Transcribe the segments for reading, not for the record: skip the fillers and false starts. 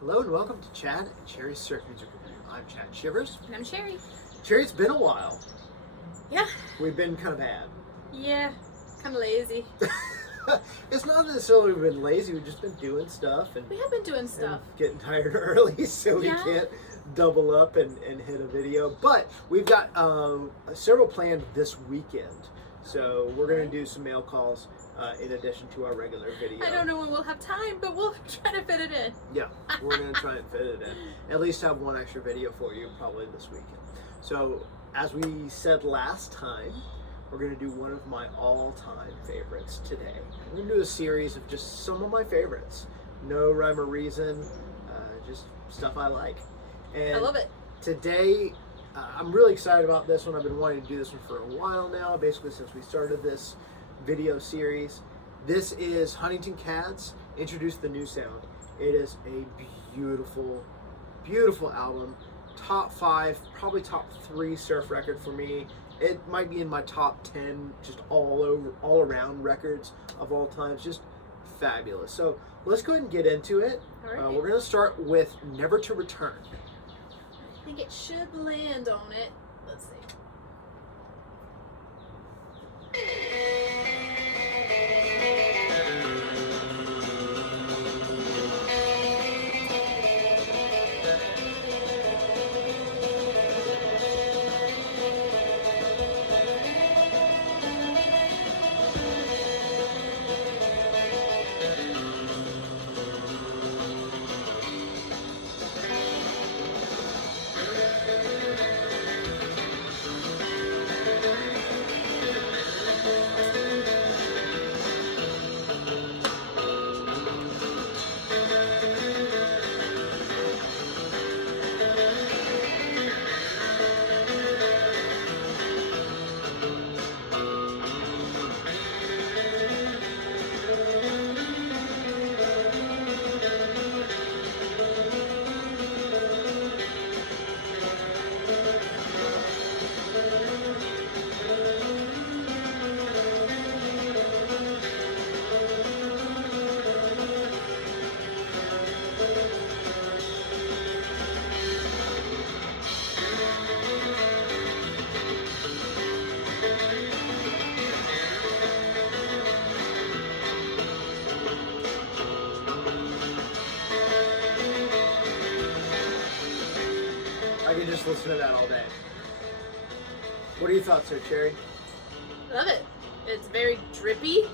Hello and welcome to Chad and Cherry's Surf Music Review. I'm Chad Shivers. And I'm Cherry. Cherry, it's been a while. Yeah. We've been kind of bad. Yeah. Kind of lazy. It's not necessarily we've been lazy, we've just been doing stuff. And We have been doing stuff. and getting tired early, so we can't double up and hit a video. But we've got several planned this weekend. So we're going to do some mail calls in addition to our regular video. I don't know when we'll have time, but we'll try to fit it in. Yeah, we're going to try and fit it in. At least have one extra video for you probably this weekend. So, as we said last time, we're going to do one of my all-time favorites today. We're going to do a series of just some of my favorites. No rhyme or reason, just stuff I like. And I love it. Today, I'm really excited about this one. I've been wanting to do this one for a while now, basically since we started this video series. This is Huntington Cads, Introduce the New Sound. It is a beautiful, beautiful album. Top 5, probably top 3 surf record for me. It might be in my top 10, just all around records of all time. It's just fabulous. So let's go ahead and get into it. All right. We're going to start with Never to Return. I think it should land on it. Let's see. I can just listen to that all day. What are your thoughts there, Cherry? Love it. It's very drippy.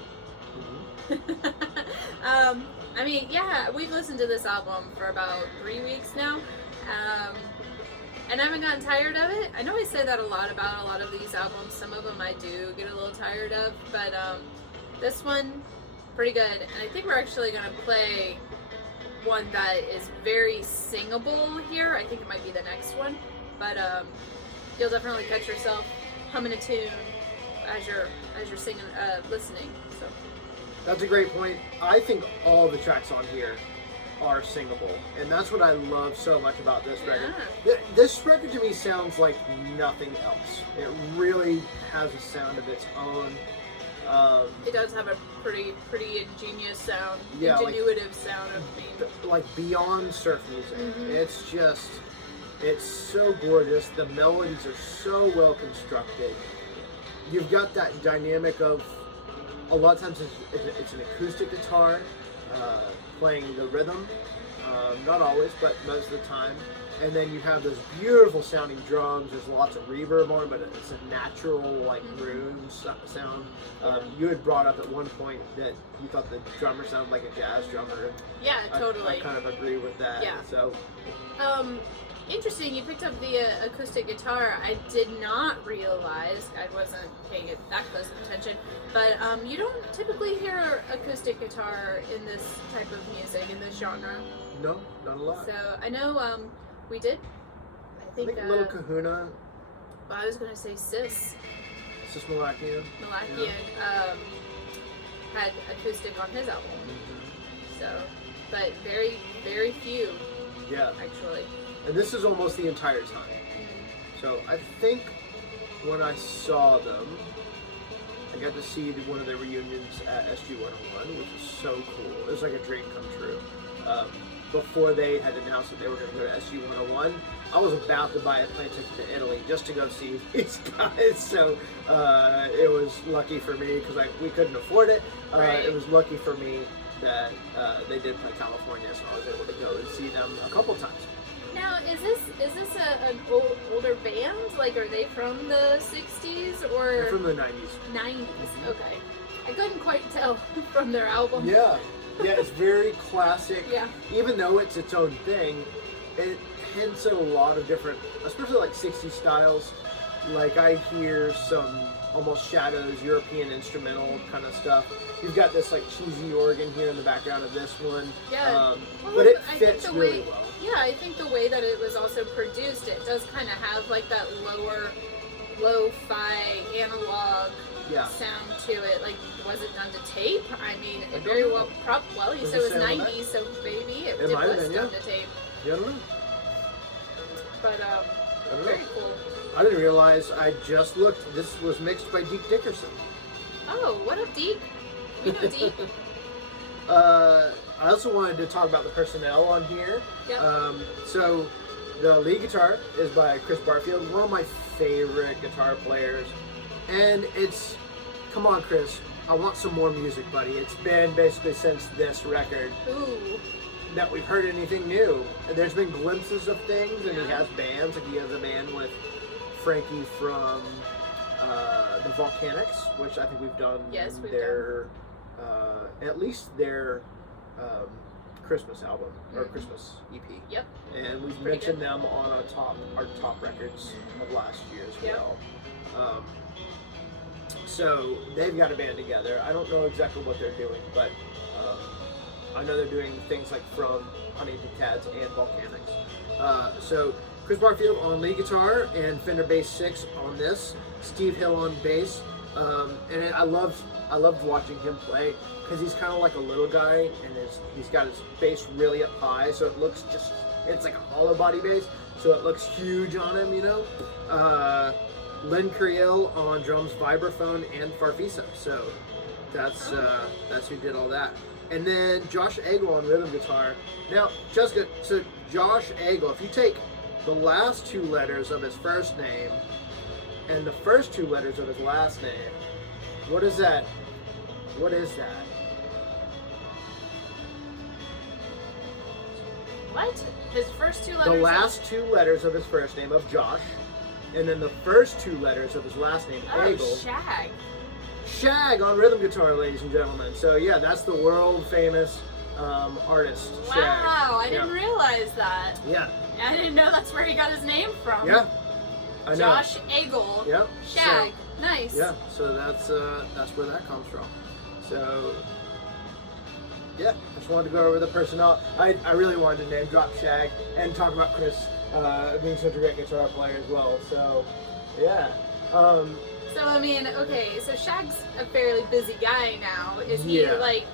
I mean, yeah, we've listened to this album for about 3 weeks now. And I haven't gotten tired of it. I know I say that a lot about a lot of these albums. Some of them I do get a little tired of, but this one, pretty good. And I think we're actually going to play one that is very singable here. I think it might be the next one, but you'll definitely catch yourself humming a tune as you're singing, listening. So That's a great point. I think all the tracks on here are singable, and that's what I love so much about this record. This record to me sounds like nothing else. It really has a sound of its own. It does have a pretty ingenious sound, Yeah, ingenuitive sound of being. Like beyond surf music. Mhm. It's so gorgeous. The melodies are so well constructed. You've got that dynamic of, a lot of times it's an acoustic guitar playing the rhythm. Not always, but most of the time. And then you have those beautiful sounding drums. There's lots of reverb on it, but it's a natural, like, room sound. You had brought up at one point that you thought the drummer sounded like a jazz drummer. Yeah, totally. I kind of agree with that. Yeah. So, Interesting, you picked up the acoustic guitar. I did not realize, I wasn't paying it that close of attention, but you don't typically hear acoustic guitar in this type of music, in this genre. no, not a lot. So I know we did. I think Little Kahuna, I was going to say Sis Malakian. had acoustic on his album. Mm-hmm. So, but very, very few, Yeah. actually. And this is almost the entire time. So I think when I saw them, I got to see one of their reunions at SG 101, which was so cool. It was like a dream come true. before they had announced that they were going to go to SG 101, I was about to buy a plane ticket to Italy just to go see these guys. So it was lucky for me because we couldn't afford it. Right. It was lucky for me that they did play California, so I was able to go and see them a couple times. Now, is this an older band? Like, are they from the 60s or? They're from the 90s. 90s, okay. I couldn't quite tell from their album. Yeah, it's very classic. Yeah. Even though it's its own thing, it hints at a lot of different, especially like 60s styles. Like I hear some almost Shadows, European instrumental kind of stuff. You've got this like cheesy organ here in the background of this one. Yeah. But it fits really well. Yeah, I think the way that it was also produced, it does kind of have like that lo-fi analog sound to it. Like, was it done to tape? I mean, it very well, you said it was 90s, so maybe it was done to tape. Yeah, I don't know. But, very cool. I didn't realize, I just looked, this was mixed by Deke Dickerson. Oh, what up, Deke? We know Deke. I also wanted to talk about the personnel on here. Yep. So the lead guitar is by Chris Barfield, one of my favorite guitar players. And it's, come on Chris, I want some more music, buddy. It's been basically since this record that we've heard anything new. There's been glimpses of things, and he has bands. Like he has a band with Frankie from the Volcanics, which I think we've done at least their Christmas album or Christmas EP. Yep. And we've mentioned them on our top records of last year as well. So they've got a band together. I don't know exactly what they're doing, but I know they're doing things like From, Huntington Cads, and Volcanics. So Chris Barfield on lead guitar and Fender Bass 6 on this. Steve Hill on bass. And I loved watching him play because he's kind of like a little guy, and he's got his bass really up high, so it looks it's like a hollow body bass, so it looks huge on him, you know. Lynn Creel on drums, vibraphone, and farfisa. So that's who did all that. And then Josh Agel on rhythm guitar. Now, Jessica, so Josh Agel, if you take the last two letters of his first name and the first two letters of his last name, what is that? What is that? What? His first two letters? The last two letters of his first name, of Josh, and then the first two letters of his last name, Agel. Shag. Shag on rhythm guitar, ladies and gentlemen. So yeah, that's the world famous artist, Shag. Wow, I didn't realize that. Yeah. I didn't know that's where he got his name from. Yeah. I know. Josh Agel. Yep. Shag. Nice. Yeah, so that's where that comes from. So yeah, I just wanted to go over the personnel. I really wanted to name drop Shag and talk about Chris being such a great guitar player as well. So yeah. So I mean, okay, so Shag's a fairly busy guy now. Is he like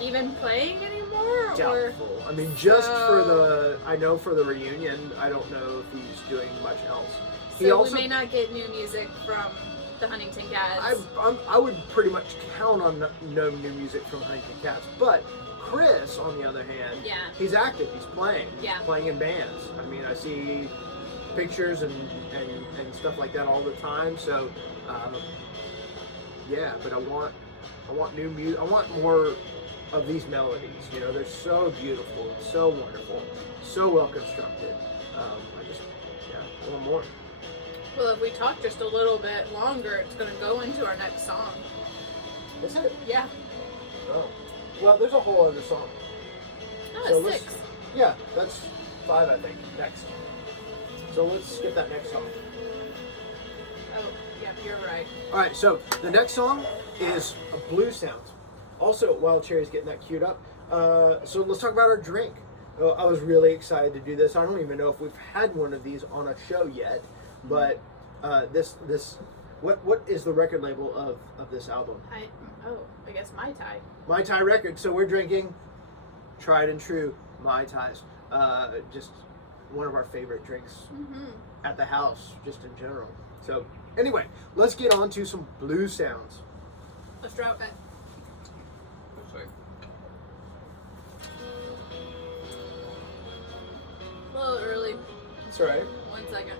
even playing anymore? Doubtful. I mean, just for the reunion, I don't know if he's doing much else. So we may not get new music from the Huntington Cads. I would pretty much count on no new music from Huntington Cads. But Chris, on the other hand, he's active. He's playing. Yeah. He's playing in bands. I mean, I see pictures and stuff like that all the time. So, yeah. But I want new music. I want more of these melodies. You know, they're so beautiful, so wonderful, so well constructed. I want more. Well, if we talk just a little bit longer, it's going to go into our next song. Is it? Yeah. Oh. Well, there's a whole other song. Oh, So it's 6. Yeah, that's 5, I think, next. So let's skip that next song. Oh, yeah, you're right. Alright, so the next song is a blues sound. Also, while Cherry's getting that queued up, so let's talk about our drink. I was really excited to do this. I don't even know if we've had one of these on a show yet. But what is the record label of this album? I guess Mai Tai. Mai Tai Records. So we're drinking tried and true Mai Tais. Just one of our favorite drinks at the house, just in general. So anyway, let's get on to some blues sounds. Let's drop it. That's all right. 1 second.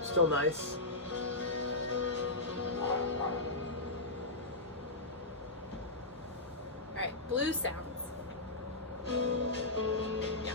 Still nice. Alright, blue sounds. Yeah.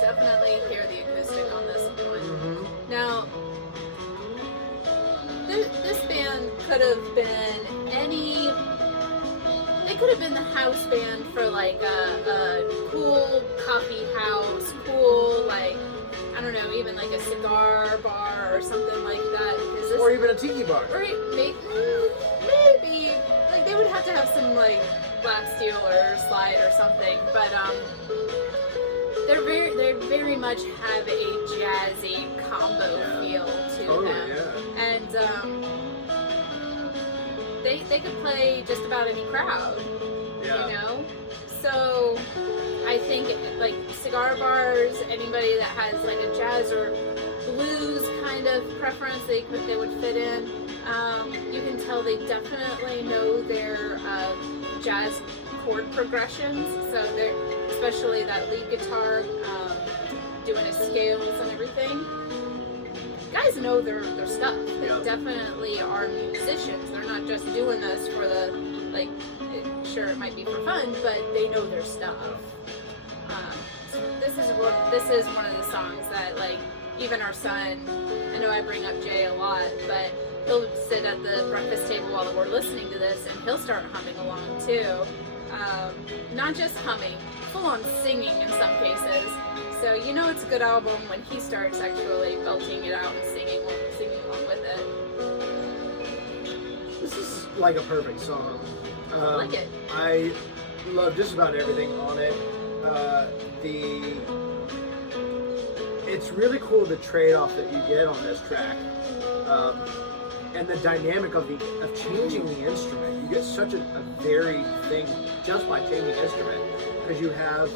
Definitely hear the acoustic on this one. Mm-hmm. Now, this band could have been any. They could have been the house band for like a cool coffee house, cool like I don't know, even like a cigar bar or something like that. Because this, Or even a tiki bar. or maybe like they would have to have some like black steel or slide or something, but they very much have a jazzy combo feel to them. Yeah. And they could play just about any crowd, Yeah. you know? So I think like cigar bars, anybody that has like a jazz or blues kind of preference, they would fit in. You can tell they definitely know their jazz chord progressions, so they're especially that lead guitar, doing his scales and everything. Guys know their stuff. They Yeah. definitely are musicians. They're not just doing this for the like. Sure, it might be for fun, but they know their stuff. So this is one of the songs that like even our son. I know I bring up Jay a lot, but he'll sit at the breakfast table while we're listening to this, and he'll start humming along too. Not just humming, full-on singing in some cases. So you know it's a good album when he starts actually belting it out and singing along with it. This is like a perfect song. I like it. I love just about everything on it. It's really cool the trade-off that you get on this track, and the dynamic of changing the instrument. You get such a varied thing just by changing the instrument, because you have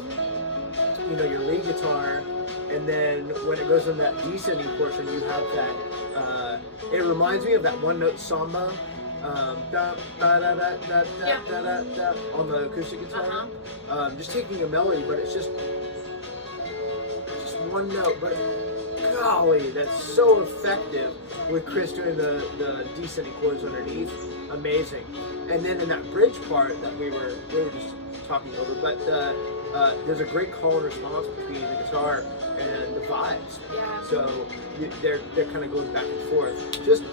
your lead guitar, and then when it goes in that descending portion, you have that. It reminds me of that one-note samba. Da, da, da, da, da, Yeah. da, da, da, on the acoustic guitar. Just taking a melody, but it's just one note, but golly, that's so effective with Chris doing the descending chords underneath. Amazing. And then in that bridge part that we were just talking over, but there's a great call and response between the guitar and the vibes. Yeah. So they're kind of going back and forth. Just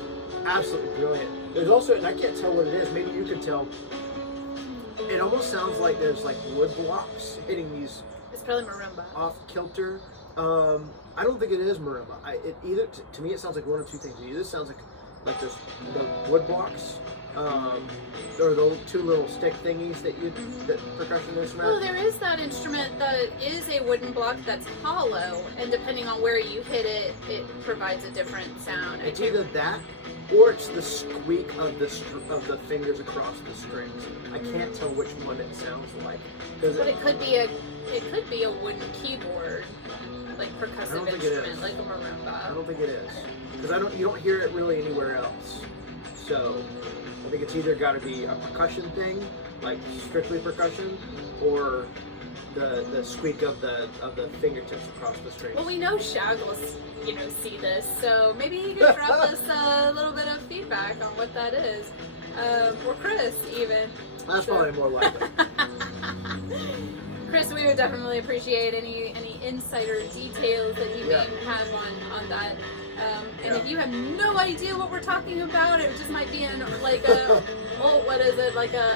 absolutely brilliant. There's also, and I can't tell what it is, maybe you can tell, it almost sounds like there's like wood blocks hitting these It's probably marimba. off kilter. I don't think it is marimba. To me it sounds like one of two things. It either sounds like like those the wood blocks, or the two little stick thingies that that percussionists make. Well, there is that instrument that is a wooden block that's hollow, and depending on where you hit it, it provides a different sound. It's either that, or it's the squeak of the fingers across the strings. I can't tell which one it sounds like. But it could be a wooden keyboard, like percussive instrument, like a marimba. I don't think it is, because you don't hear it really anywhere else. So I think it's either got to be a percussion thing, like strictly percussion, or the squeak of the fingertips across the strings. Well, we know Shag will, see this, so maybe he could drop us a little bit of feedback on what that is, or Chris even. That's probably more likely. Chris, we would definitely appreciate any insider details that you may have on that. And if you have no idea what we're talking about, it just might be like a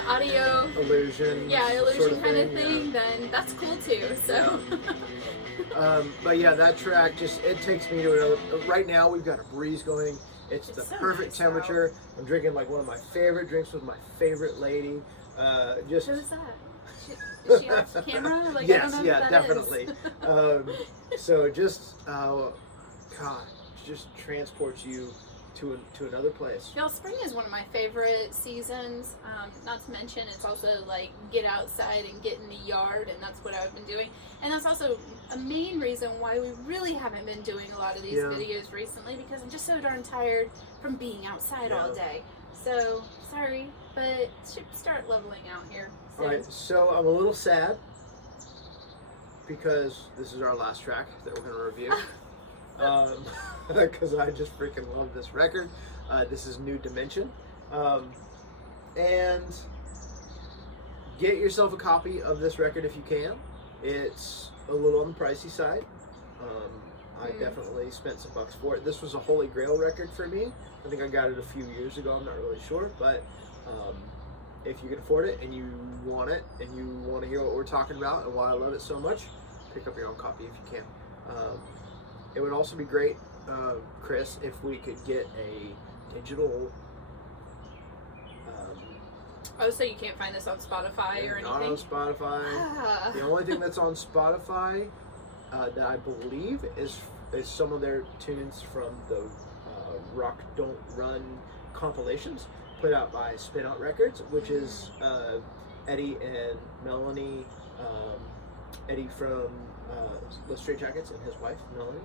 audio illusion. Yeah, illusion sort of kind of thing. Then that's cool too. So. But yeah, that track it takes me to another. Right now we've got a breeze going. It's the so perfect nice temperature. Out. I'm drinking like one of my favorite drinks with my favorite lady. Who's that? Is she off camera? Like, yes, I don't know yeah, who that definitely. So just God, just transports you to another place. Y'all, spring is one of my favorite seasons. Not to mention, it's also like get outside and get in the yard, and that's what I've been doing. And that's also a main reason why we really haven't been doing a lot of these videos recently, because I'm just so darn tired from being outside all day. So sorry, but it should start leveling out here. All right, so I'm a little sad because this is our last track that we're going to review. Because I just freaking love this record. This is New Dimension. And get yourself a copy of this record if you can. It's a little on the pricey side. I definitely spent some bucks for it. This was a holy grail record for me. I think I got it a few years ago. I'm not really sure, but if you can afford it and you want it and you want to hear what we're talking about and why I love it so much, pick up your own copy if you can. It would also be great, Chris, if we could get a digital. So you can't find this on Spotify or anything? Not on Spotify. The only thing that's on Spotify that I believe is some of their tunes from the Rock Don't Run compilations put out by Spin Out Records, which is Eddie and Melanie. Eddie from the Straight Jackets and his wife Melanie.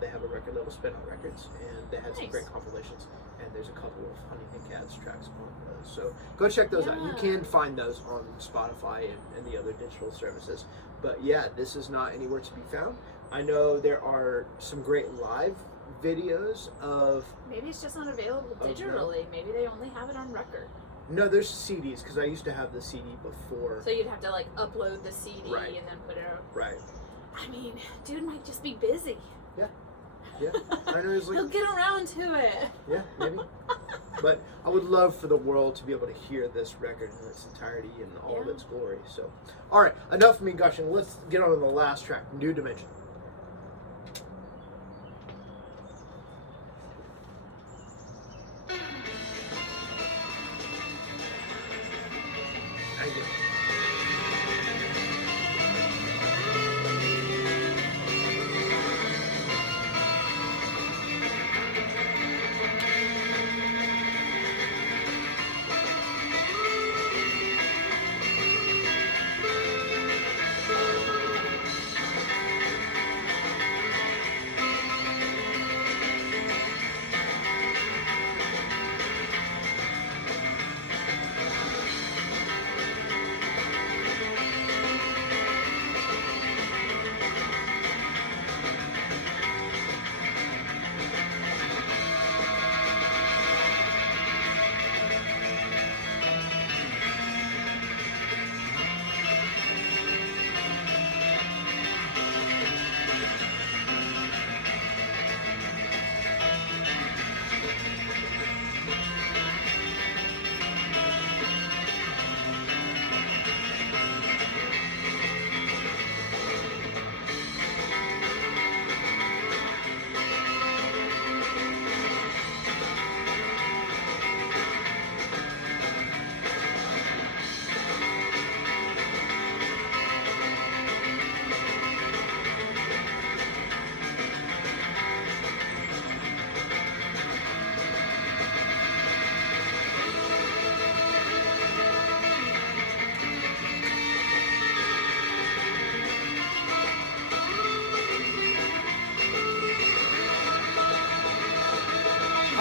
They have a record label, Spin Out Records, and they had some great compilations. And there's a couple of Huntington Cads tracks on those. So go check those out. You can find those on Spotify and the other digital services. But yeah, this is not anywhere to be found. I know there are some great live videos of. Maybe it's just not available digitally. Maybe they only have it on record. No, there's CDs, because I used to have the CD before. So you'd have to like upload the CD and then put it out. Right. I mean, dude might just be busy. Yeah. Yeah. I know he's like. He'll get around to it. Yeah, maybe. But I would love for the world to be able to hear this record in its entirety and all of its glory. So, all right, enough of me gushing. Let's get on to the last track, New Dimension. Thank you.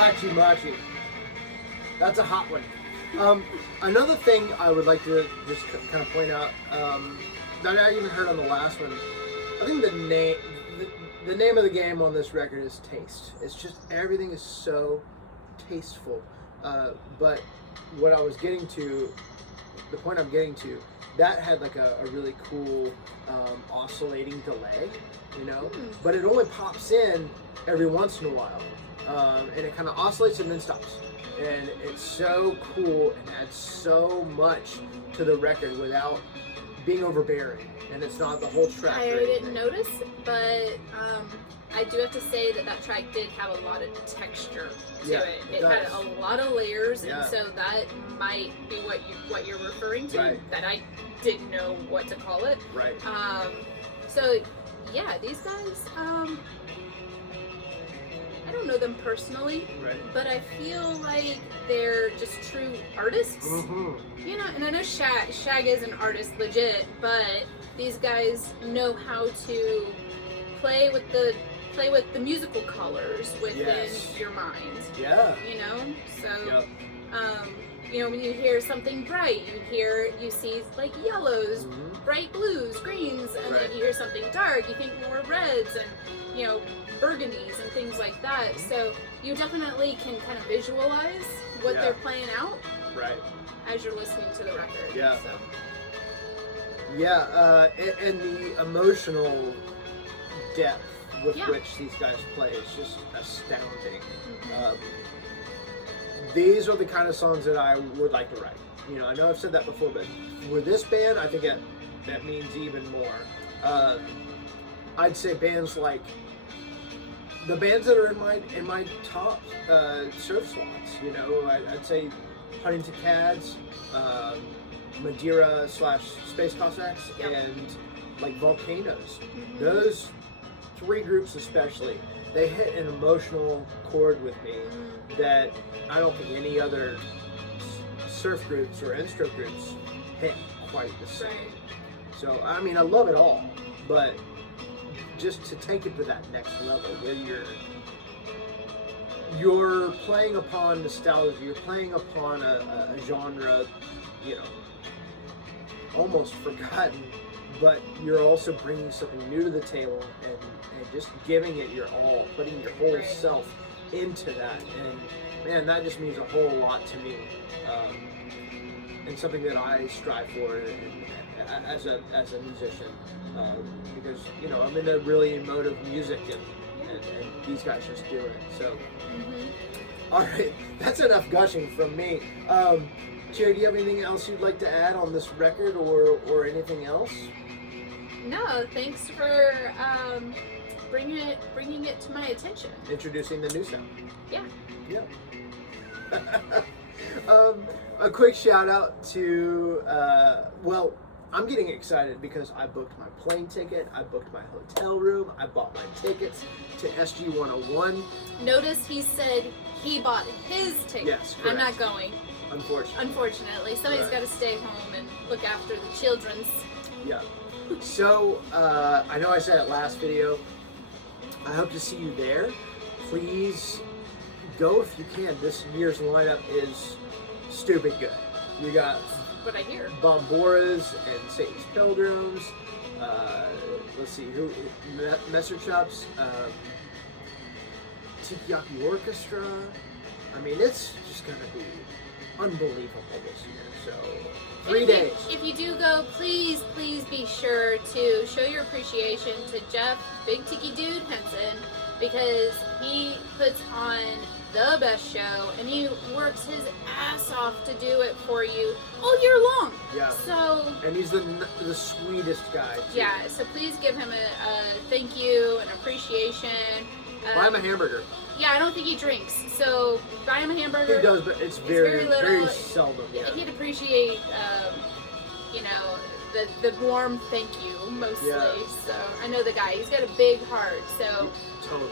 Hachi Machi. That's a hot one. Another thing I would like to just kind of point out that I even heard on the last one. I think the name of the game on this record is taste. It's just everything is so tasteful. But what I was getting to, the point I'm getting to, that had like a really cool oscillating delay, you know, but it only pops in every once in a while, and it kind of oscillates and then stops, and it's so cool and adds so much to the record without being overbearing, and it's not the whole track. I didn't notice, but I do have to say that track did have a lot of texture to it. It had a lot of layers, and so that might be what you're referring to. Right. That I didn't know what to call it. Right. So yeah, these guys. I don't know them personally, but I feel like they're just true artists. You know, and I know Shag is an artist, legit, but these guys know how to play with the musical colors within your mind. Yeah. You know, so you know, when you hear something bright, you see like yellows, bright blues, greens, and then you hear something dark, you think more reds and, you know, burgundies and things like that. So you definitely can kind of visualize what they're playing out as you're listening to the record. Yeah. So. Yeah, and the emotional depth with which these guys play is just astounding. These are the kind of songs that I would like to write. You know, I know I've said that before, but with this band, I think that means even more. I'd say bands like the bands that are in my top surf slots. You know, I'd say Huntington Cads, Madeira / Space Cossacks, and like Volcanoes. Those three groups especially, they hit an emotional chord with me that I don't think any other surf groups or N-stroke groups hit quite the same. So, I mean, I love it all, but just to take it to that next level where you're playing upon nostalgia, you're playing upon a genre, you know, almost forgotten, but you're also bringing something new to the table and just giving it your all, putting your whole self into that, and man, that just means a whole lot to me, and something that I strive for as a musician, because, you know, I'm into really emotive music, and these guys just do it. So, all right, that's enough gushing from me. Cherry, do you have anything else you'd like to add on this record, or anything else? No, thanks for bringing it to my attention. Introducing the new sound. Yeah. Yeah. A quick shout out to, well, I'm getting excited because I booked my plane ticket, I booked my hotel room, I bought my tickets to SG 101. Notice he said he bought his ticket. Yes, correct. I'm not going. Unfortunately. Somebody's got to stay home and look after the children's. Yeah. So, I know I said it last video, I hope to see you there. Please go if you can. This year's lineup is stupid good. You got what I hear. Bomboras and Satan's Pilgrims. Let's see, Messer Chops, Tikiyaki Orchestra. I mean, it's just gonna be unbelievable this year. So 3 days. If you do go, please be sure to show your appreciation to Jeff, Big Tiki Dude Henson, because he puts on the best show and he works his ass off to do it for you all year long. Yeah. So. And he's the sweetest guy, too. Yeah. So please give him a thank you and appreciation. Buy him a hamburger. Yeah, I don't think he drinks, so buy him a hamburger. He does, but it's very seldom. Yeah. He'd appreciate, you know, the warm thank you mostly. Yeah. So I know the guy; he's got a big heart. So totally.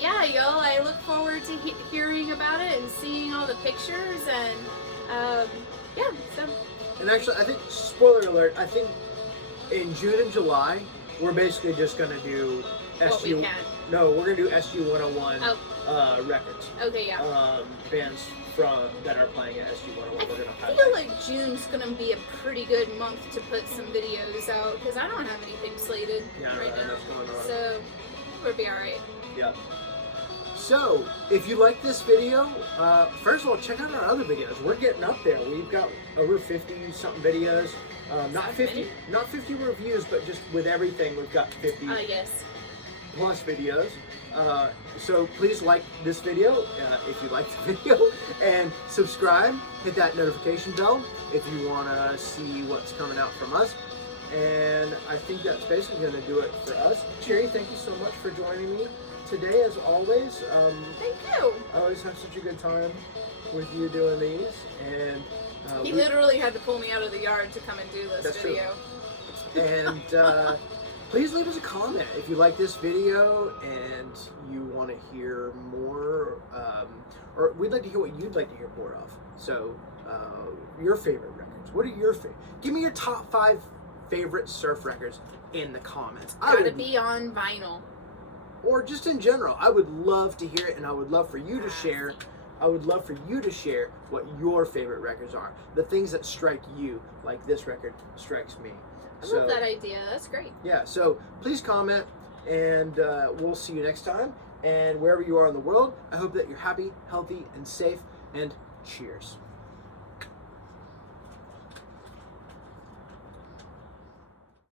Yeah, y'all. I look forward to hearing about it and seeing all the pictures and yeah. So. And actually, I think, spoiler alert, I think in June and July we're basically just gonna do What we can. No, we're gonna do SG 101 Oh. records. Okay, yeah. Bands that are playing at SG 101. We're gonna I highlight. feel like June's gonna be a pretty good month to put some videos out because I don't have anything slated right now. Enough going on. So we'll be alright. Yeah. So, if you like this video, first of all, check out our other videos. We're getting up there. We've got over 50 something videos. Not 50 reviews, but just with everything, we've got 50 Yes. plus videos. So please like this video if you like the video, and subscribe. Hit that notification bell if you want to see what's coming out from us. And I think that's basically going to do it for us. Cherry, thank you so much for joining me today, as always. Thank you. I always have such a good time with you doing these. And He literally had to pull me out of the yard to come and do this video. True. And please leave us a comment if you like this video and you want to hear more, or we'd like to hear what you'd like to hear more of. So, your favorite records. What are your favorite? Give me your top 5 favorite surf records in the comments. Gotta be on vinyl. Or just in general. I would love to hear it, and I would love for you to share. I would love for you to share what your favorite records are. The things that strike you, like this record strikes me. I love that idea. That's great. Yeah, so please comment, and we'll see you next time. And wherever you are in the world, I hope that you're happy, healthy, and safe, and cheers.